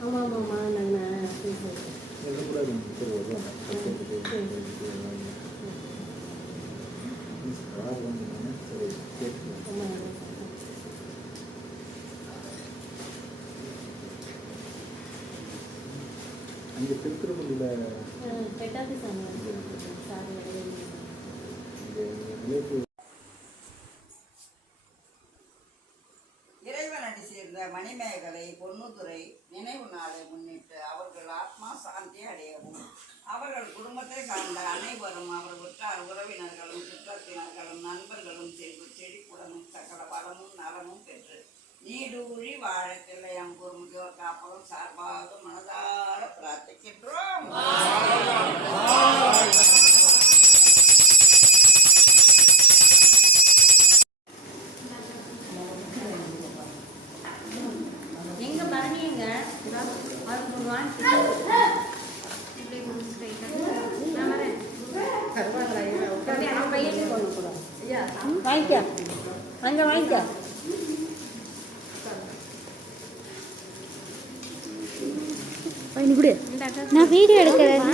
ஆமாம் ஆமாம்மா நான் அங்கே திருத்திருமலையில் பெட்டாபி சாமி இறைவனடி சேர்ந்த மணிமேகலை பொன்னுதுரை நினைவு நாளை முன்னிட்டு அவர்கள் ஆத்மா சாந்தி அடையவும் அவர்கள் குடும்பத்தை சார்ந்த அனைவரும் அவர் உற்றார் உறவினர்களும் சுற்றத்தினர்களும் நண்பர்களும் செழிப்புடனும் சகல வளமும் நலமும் பெற்று நீடூழி வாழ தில்லையம்பூர் முதியோர் காப்பகம் சார்பாக மனதார பிரார்த்திக்கின்றோம். எங்க பரணியங்க வாங்கிக்க அங்க வாங்கிக்க நான் வீடியோ எடுக்கிறேன்.